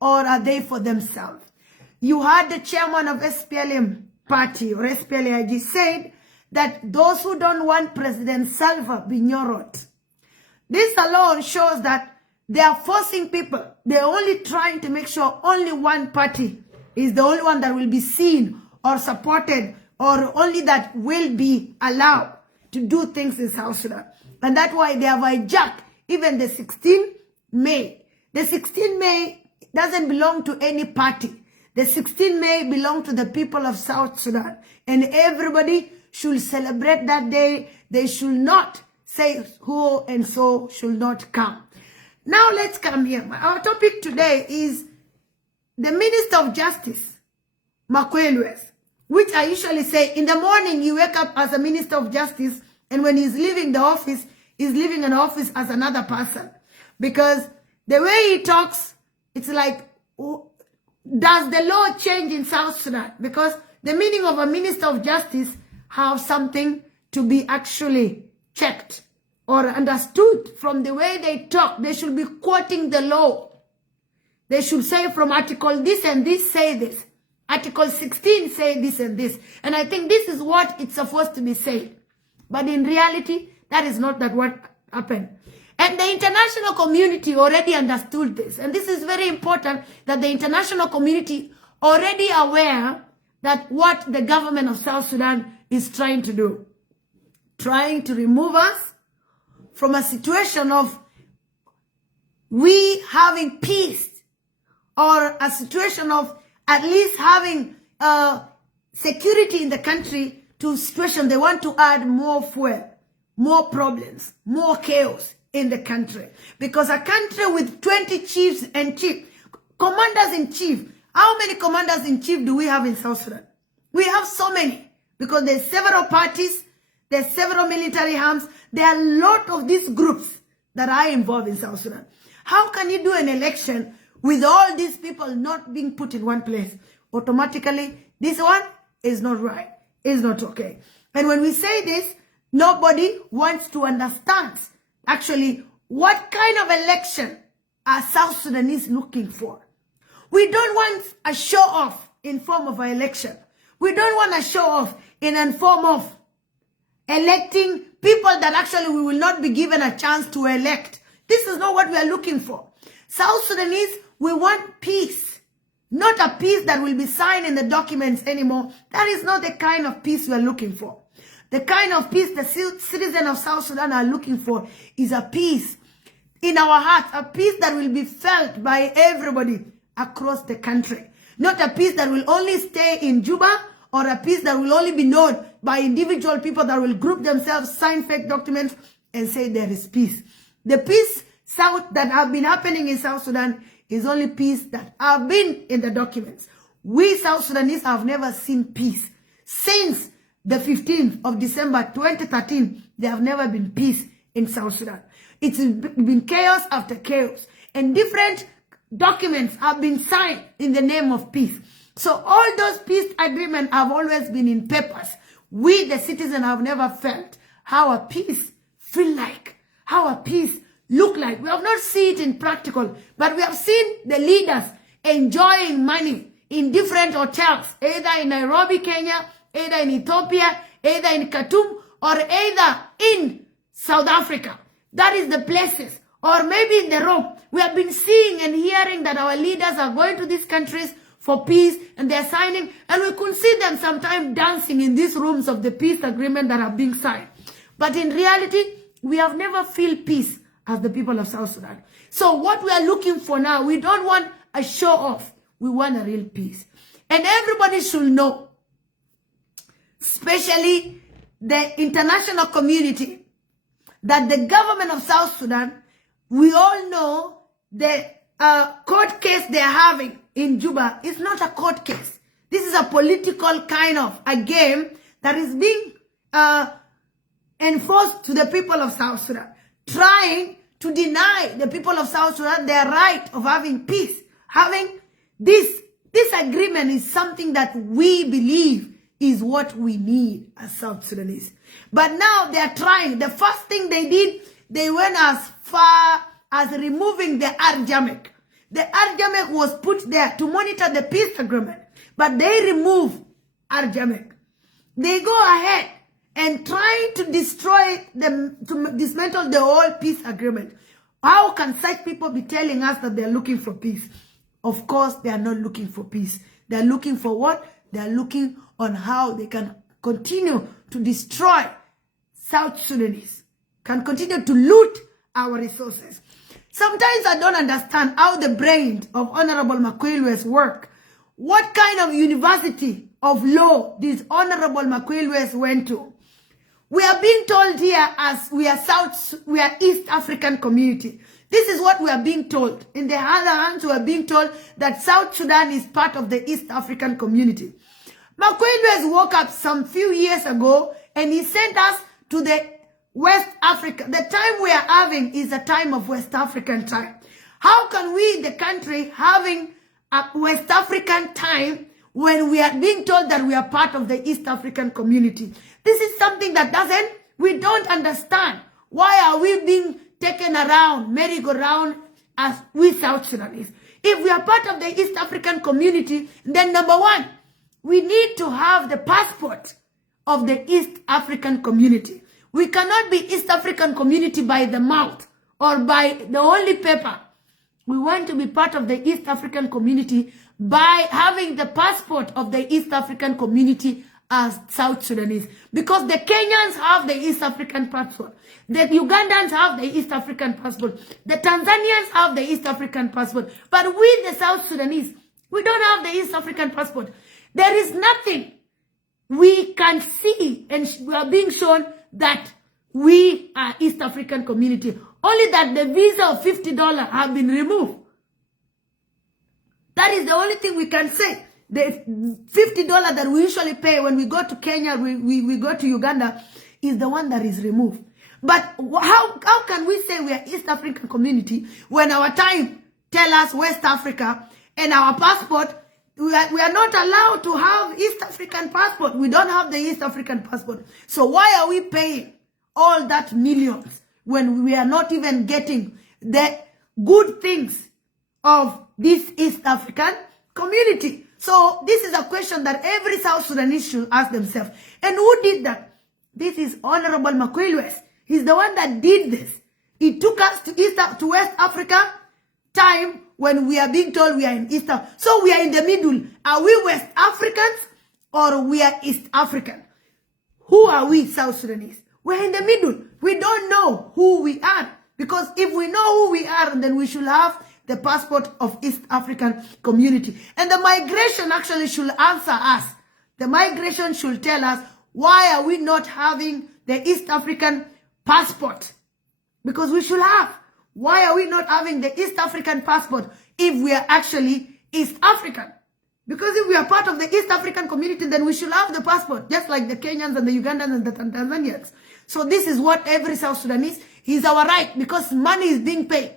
or are they for themselves? You heard the chairman of SPLM party, or SPLAIG, said that those who don't want President Salva be nyorot. This alone shows that they are forcing people. They're only trying to make sure only one party is the only one that will be seen or supported, or only that will be allowed to do things in South Sudan. And that's why they have hijacked even the 16th May. The 16th May doesn't belong to any party. The 16th May belongs to the people of South Sudan. And everybody should celebrate that day. They should not say who and so should not come. Now let's come here. Our topic today is the Minister of Justice, Makwelwes, which I usually say in the morning you wake up as a Minister of Justice, and when he's leaving the office, he's leaving an office as another person. Because the way he talks, it's like, does the law change in South Sudan? Because the meaning of a Minister of Justice have something to be actually checked or understood from the way they talk. They should be quoting the law. They should say from article this and this, say this. Article 16 say this and this. And I think this is what it's supposed to be said. But in reality, that is not that what happened. And the international community already understood this. And this is very important, that the international community already aware that what the government of South Sudan is trying to do. Trying to remove us from a situation of we having peace, or a situation of at least having security in the country, to a situation they want to add more fuel, more problems, more chaos in the country. Because a country with 20 chiefs and commanders in chief, how many commanders in chief do we have in South Sudan? We have so many, because there's several parties, there's several military arms, there are a lot of these groups that are involved in South Sudan. How can you do an election with all these people not being put in one place? Automatically, this one is not right. It's not okay. And when we say this, nobody wants to understand actually what kind of election are South Sudanese looking for. We don't want a show off in form of an election. We don't want a show off in a form of electing people that actually we will not be given a chance to elect. This is not what we are looking for. South Sudanese, we want peace. Not a peace that will be signed in the documents anymore. That is not the kind of peace we are looking for. The kind of peace the citizens of South Sudan are looking for is a peace in our hearts, a peace that will be felt by everybody across the country. Not a peace that will only stay in Juba, or a peace that will only be known by individual people that will group themselves, sign fake documents, and say there is peace. The peace that have been happening in South Sudan is only peace that have been in the documents. We South Sudanese have never seen peace. Since the 15th of December 2013, there have never been peace in South Sudan. It's been chaos after chaos. And different documents have been signed in the name of peace. So all those peace agreements have always been in papers. We, the citizens, have never felt how a peace feel like, how a peace look like. We have not seen it in practical, but we have seen the leaders enjoying money in different hotels, either in Nairobi, Kenya, either in Ethiopia, either in Khartoum, or either in South Africa. That is the places. Or maybe in the Rome. We have been seeing and hearing that our leaders are going to these countries for peace, and they're signing, and we could see them sometimes dancing in these rooms of the peace agreement that are being signed. But in reality, we have never feel peace as the people of South Sudan. So what we are looking for now, we don't want a show off. We want a real peace. And everybody should know, especially the international community, that the government of South Sudan, we all know the court case they're having in Juba is not a court case. This is a political kind of a game that is being enforced to the people of South Sudan, trying to deny the people of South Sudan their right of having peace. Having this agreement is something that we believe is what we need as South Sudanese. But now they are trying. The first thing they did, they went as far as removing the Arjamek. The Arjamek was put there to monitor the peace agreement, but they remove Arjamek. They go ahead and try to destroy them, to dismantle the whole peace agreement. How can such people be telling us that they're looking for peace? Of course, they are not looking for peace. They're looking for what? They're looking on how they can continue to destroy South Sudanese, can continue to loot our resources. Sometimes I don't understand how the brain of Honorable Makwelwe's work. What kind of university of law this Honorable Makwelwe's went to? We are being told here as we are East African community. This is what we are being told. In the other hands, we are being told that South Sudan is part of the East African community. Makwelwe's woke up some few years ago and he sent us to the West Africa. The time we are having is a time of West African time. How can we, the country, having a West African time when we are being told that we are part of the East African community? This is something that we don't understand. Why are we being taken around, merry-go-round as we South Sudanese? If we are part of the East African community, then number one, we need to have the passport of the East African community. We cannot be East African community by the mouth or by the only paper. We want to be part of the East African community by having the passport of the East African community as South Sudanese. Because the Kenyans have the East African passport. The Ugandans have the East African passport. The Tanzanians have the East African passport. But we, the South Sudanese, we don't have the East African passport. There is nothing we can see, and we are being shown that we are East African community. Only that the visa of $50 have been removed. That is the only thing we can say. The $50 that we usually pay when we go to Kenya, we go to Uganda, is the one that is removed. But how can we say we are East African community when our time tell us West Africa and our passport, we are not allowed to have East African passport. We don't have the East African passport. So why are we paying all that millions when we are not even getting the good things of this East African community? So this is a question that every South Sudanese should ask themselves. And who did that? This is Honorable Makwelwe. He's the one that did this. He took us to West Africa time when we are being told we are in East Africa. So we are in the middle. Are we West Africans or we are East African? Who are we, South Sudanese? We're in the middle. We don't know who we are. Because if we know who we are, then we should have the passport of East African community. And the migration actually should answer us. The migration should tell us, why are we not having the East African passport? Because we should have. Why are we not having the East African passport if we are actually East African? Because if we are part of the East African community, then we should have the passport, just like the Kenyans and the Ugandans and the Tanzanians. So this is what every South Sudanese is our right, because money is being paid.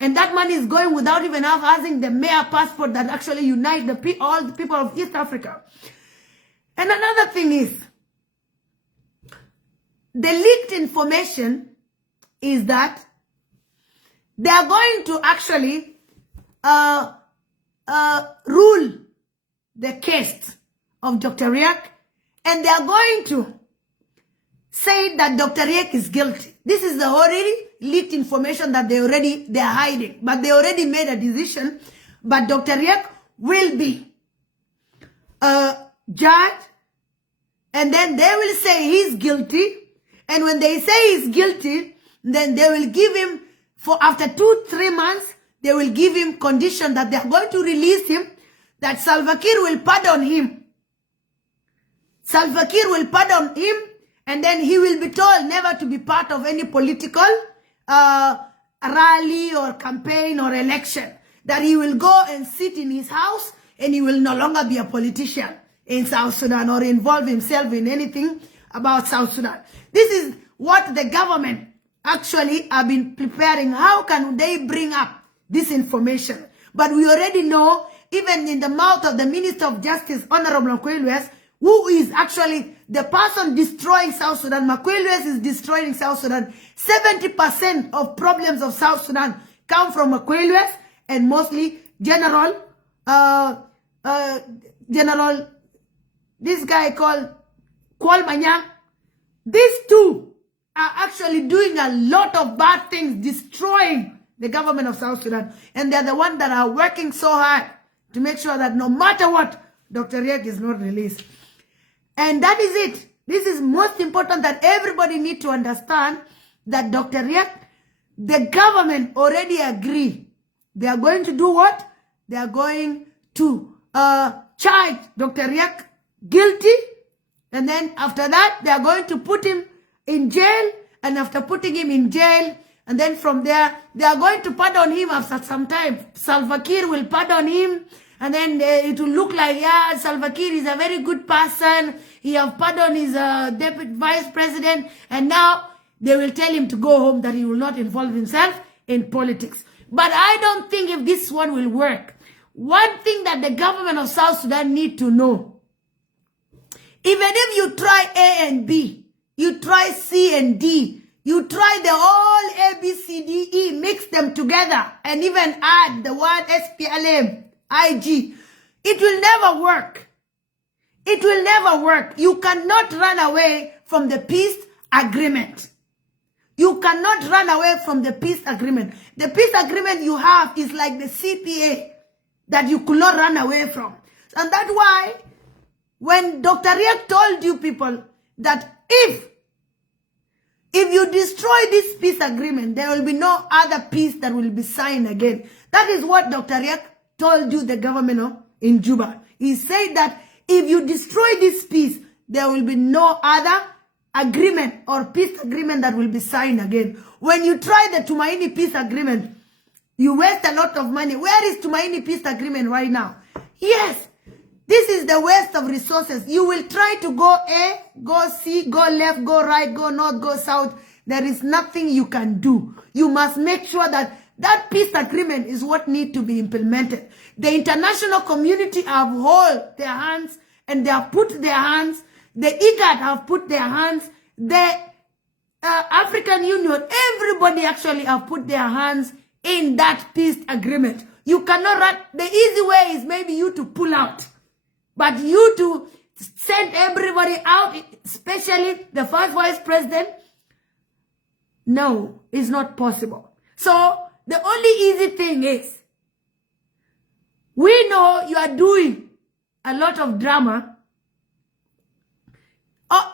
And that money is going without even having the mere passport that actually unite all the people of East Africa. And another thing is, the leaked information is that they are going to actually rule the case of Dr. Riek, and they are going to say that Dr. Riek is guilty. This is the already leaked information that they are hiding, but they already made a decision. But Dr. Riek will be judged, and then they will say he's guilty. And when they say he's guilty, then they will give him, for after 2-3 months, they will give him condition that they are going to release him, that Salva Kiir will pardon him. Salva Kiir will pardon him, and then he will be told never to be part of any political rally or campaign or election. That he will go and sit in his house, and he will no longer be a politician in South Sudan or involve himself in anything about South Sudan. This is what the government actually have been preparing. How can they bring up this information? But we already know, even in the mouth of the Minister of Justice, Honorable Makwelwe, who is actually the person destroying South Sudan. Makwelwe is destroying South Sudan. 70% of problems of South Sudan come from Makwelwe, and mostly General, this guy called Kwal Manyang. These two are actually doing a lot of bad things, destroying the government of South Sudan. And they're the ones that are working so hard to make sure that no matter what, Dr. Riek is not released. And that is it. This is most important, that everybody need to understand that Dr. Riek, the government already agree. They are going to do what? They are going to charge Dr. Riek guilty. And then after that, they are going to put him in jail. And after putting him in jail, and then from there, they are going to pardon him after some time. Salva Kiir will pardon him. And then it will look like, yeah, Salva Kiir is a very good person. He have pardoned his deputy vice president. And now they will tell him to go home, that he will not involve himself in politics. But I don't think if this one will work. One thing that the government of South Sudan need to know, even if you try A and B, you try C and D, you try the all A, B, C, D, E, mix them together, and even add the word SPLM, IG, it will never work. It will never work. You cannot run away from the peace agreement. You cannot run away from the peace agreement. The peace agreement you have is like the CPA that you could not run away from. And that's why when Dr. Riek told you people that if you destroy this peace agreement, there will be no other peace that will be signed again. That is what Dr. Riek told you, the government in Juba. He said that if you destroy this peace, there will be no other agreement or peace agreement that will be signed again. When you try the Tumaini peace agreement, you waste a lot of money. Where is Tumaini peace agreement right now? Yes, this is the waste of resources. You will try to go A, go C, go left, go right, go north, go south. There is nothing you can do. You must make sure that that peace agreement is what needs to be implemented. The international community have held their hands and they have put their hands. The IGAD have put their hands. The African Union, everybody actually have put their hands in that peace agreement. You cannot run. The easy way is maybe you to pull out. But you to send everybody out, especially the first vice president, no, it's not possible. So the only easy thing is, we know you are doing a lot of drama.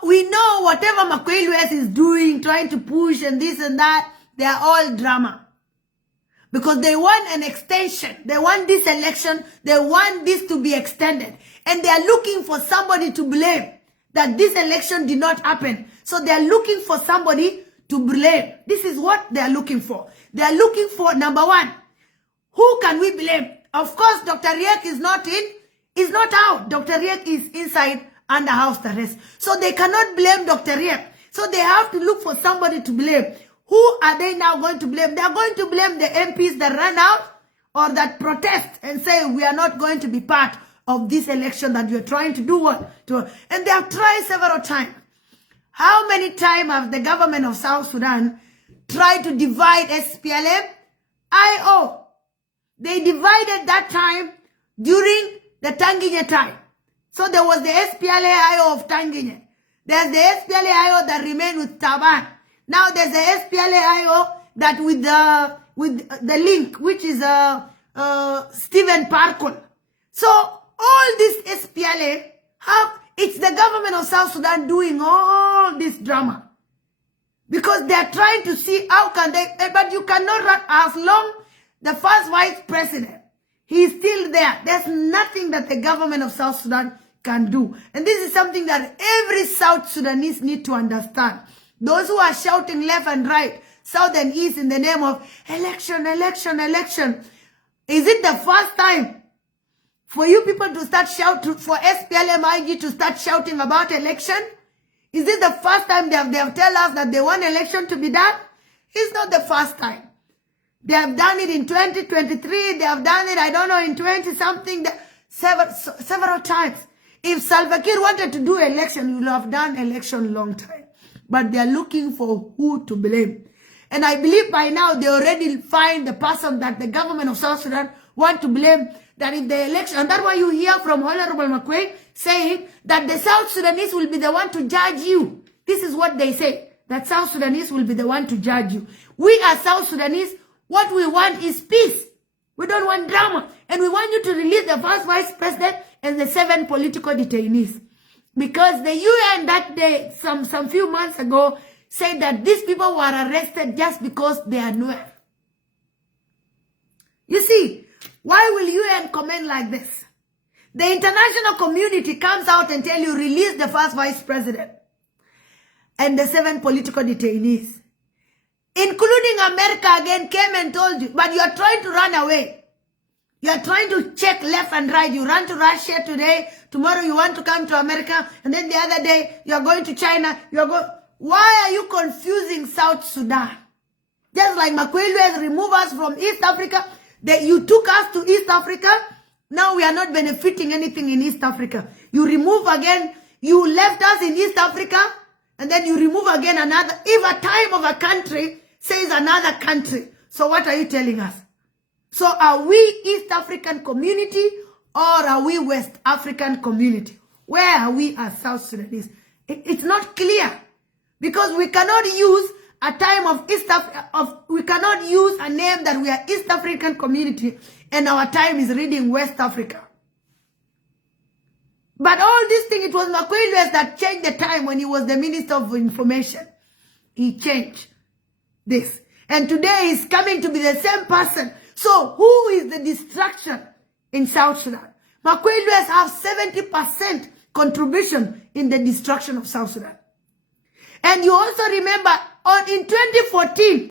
We know whatever Makwelwes is doing, trying to push and this and that, they are all drama. Because they want an extension. They want this election. They want this to be extended. And they are looking for somebody to blame that this election did not happen. So they are looking for somebody to blame. This is what they are looking for. They are looking for, number one, who can we blame? Of course, Dr. Riek is not in, is not out. Dr. Riek is inside under house arrest. So they cannot blame Dr. Riek. So they have to look for somebody to blame. Who are they now going to blame? They are going to blame the MPs that ran out or that protest and say, we are not going to be part of this election that you're trying to do what? And they have tried several times. How many times have the government of South Sudan tried to divide SPLM? IO. They divided that time during the Tanginya time. So there was the SPLA-IO of Tanginya. There's the SPLA-IO that remained with Taban. Now there's the SPLA-IO that with the link, which is Stephen Parkon. So all this SPLA it's the government of South Sudan doing all this drama. Because they're trying to see how can they, but you cannot run as long the first vice president, he's still there. There's nothing that the government of South Sudan can do. And this is something that every South Sudanese need to understand. Those who are shouting left and right, south and east in the name of election, election, election. Is it the first time for you people to start shouting, for SPLM-IG to start shouting about election? Is it the first time they have tell us that they want election to be done? It's not the first time. They have done it in 2023. They have done it, I don't know, in 20-something, several times. If Salva Kiir wanted to do election, he would have done election long time. But they are looking for who to blame. And I believe by now they already find the person that the government of South Sudan want to blame that if the election, and that's why you hear from Honorable McQueen saying that the South Sudanese will be the one to judge you. This is what they say, that South Sudanese will be the one to judge you. We as South Sudanese, what we want is peace. We don't want drama. And we want you to release the first vice president and the 7 political detainees. Because the UN that day, some few months ago, said that these people were arrested just because they are Nuer. You see, why will UN comment like this? The international community comes out and tell you, release the first vice president and the 7 political detainees. Including America again came and told you, but you are trying to run away. You are trying to check left and right. You run to Russia today, tomorrow you want to come to America, and then the other day you are going to China. Why are you confusing South Sudan? Just like Makwelu has removed us from East Africa, you took us to East Africa, now we are not benefiting anything in East Africa. You remove again, you left us in East Africa, and then you remove again another. If a time of a country says another country, so what are you telling us? So are we East African community or are we West African community? Where are we as South Sudanese? It's not clear, because we cannot use a time of we cannot use a name that we are East African community and our time is reading West Africa. But all this thing, it was Makwelu that changed the time when he was the Minister of Information. He changed this. And today he's coming to be the same person. So who is the distraction in South Sudan? Makwelu has 70% contribution in the destruction of South Sudan. And you also remember in 2014,